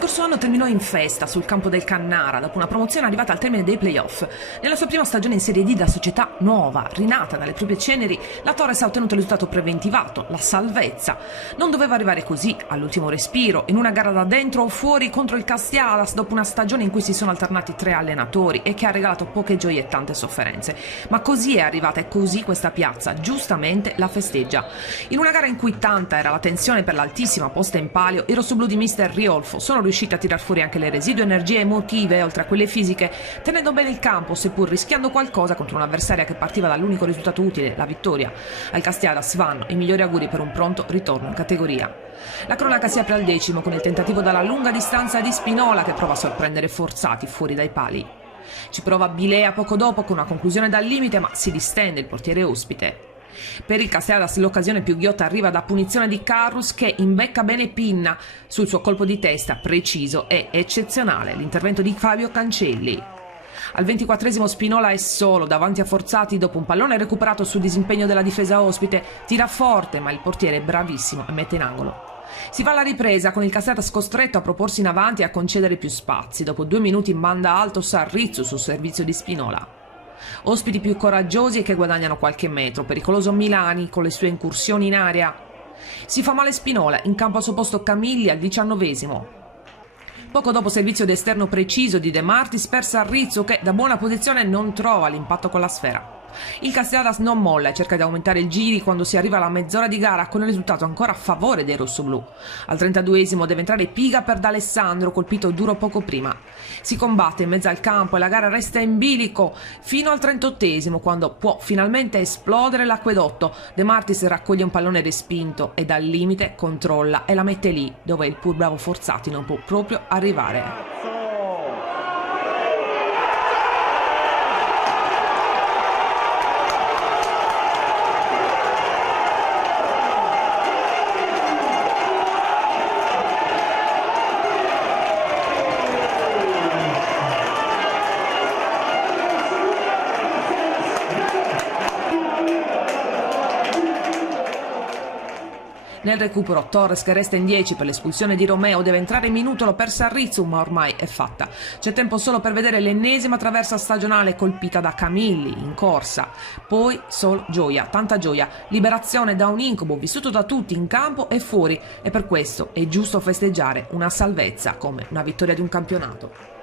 scorso anno terminò in festa sul campo del Cannara dopo una promozione arrivata al termine dei playoff. Nella sua prima stagione in Serie D da società nuova, rinata dalle proprie ceneri, la Torres ha ottenuto il risultato preventivato, la salvezza. Non doveva arrivare così, all'ultimo respiro, in una gara da dentro o fuori contro il Castiadas dopo una stagione in cui si sono alternati 3 allenatori e che ha regalato poche gioie e tante sofferenze. Ma così è arrivata e così questa piazza, giustamente, la festeggia. In una gara in cui tanta era la tensione per l'altissima posta in palio, i rossoblù di mister Riolfo sono riusciti a tirar fuori anche le residue energie emotive oltre a quelle fisiche, tenendo bene il campo seppur rischiando qualcosa contro un'avversaria che partiva dall'unico risultato utile, la vittoria. Al Castiadas vanno i migliori auguri per un pronto ritorno in categoria. La cronaca si apre al 10° con il tentativo dalla lunga distanza di Spinola che prova a sorprendere Forzati fuori dai pali. Ci prova Bilea poco dopo con una conclusione dal limite, ma si distende il portiere ospite. Per il Castiadas l'occasione più ghiotta arriva da punizione di Carrus che imbecca bene Pinna sul suo colpo di testa preciso e eccezionale l'intervento di Fabio Cancelli. Al 24° Spinola è solo davanti a Forzati dopo un pallone recuperato sul disimpegno della difesa ospite, tira forte ma il portiere è bravissimo e mette in angolo. Si fa alla ripresa con il Castiadas costretto a proporsi in avanti e a concedere più spazi. Dopo 2 minuti manda alto Sarrizzu sul servizio di Spinola. Ospiti più coraggiosi e che guadagnano qualche metro, pericoloso Milani con le sue incursioni in area. Si fa male Spinola, in campo al suo posto Camilli al 19°. Poco dopo servizio d'esterno preciso di De Martis per Sarrizzu che da buona posizione non trova l'impatto con la sfera. Il Castiadas non molla e cerca di aumentare il giri quando si arriva alla mezz'ora di gara con il risultato ancora a favore dei rossoblù. Al 32° deve entrare Piga per D'Alessandro, colpito duro poco prima. Si combatte in mezzo al campo e la gara resta in bilico fino al 38° quando può finalmente esplodere l'acquedotto. De Martis raccoglie un pallone respinto e dal limite controlla e la mette lì dove il pur bravo Forzati non può proprio arrivare. Nel recupero Torres che resta in 10 per l'espulsione di Romeo deve entrare in Minutolo per Sarrizzu ma ormai è fatta. C'è tempo solo per vedere l'ennesima traversa stagionale colpita da Camilli in corsa. Poi solo gioia, tanta gioia, liberazione da un incubo vissuto da tutti in campo e fuori e per questo è giusto festeggiare una salvezza come una vittoria di un campionato.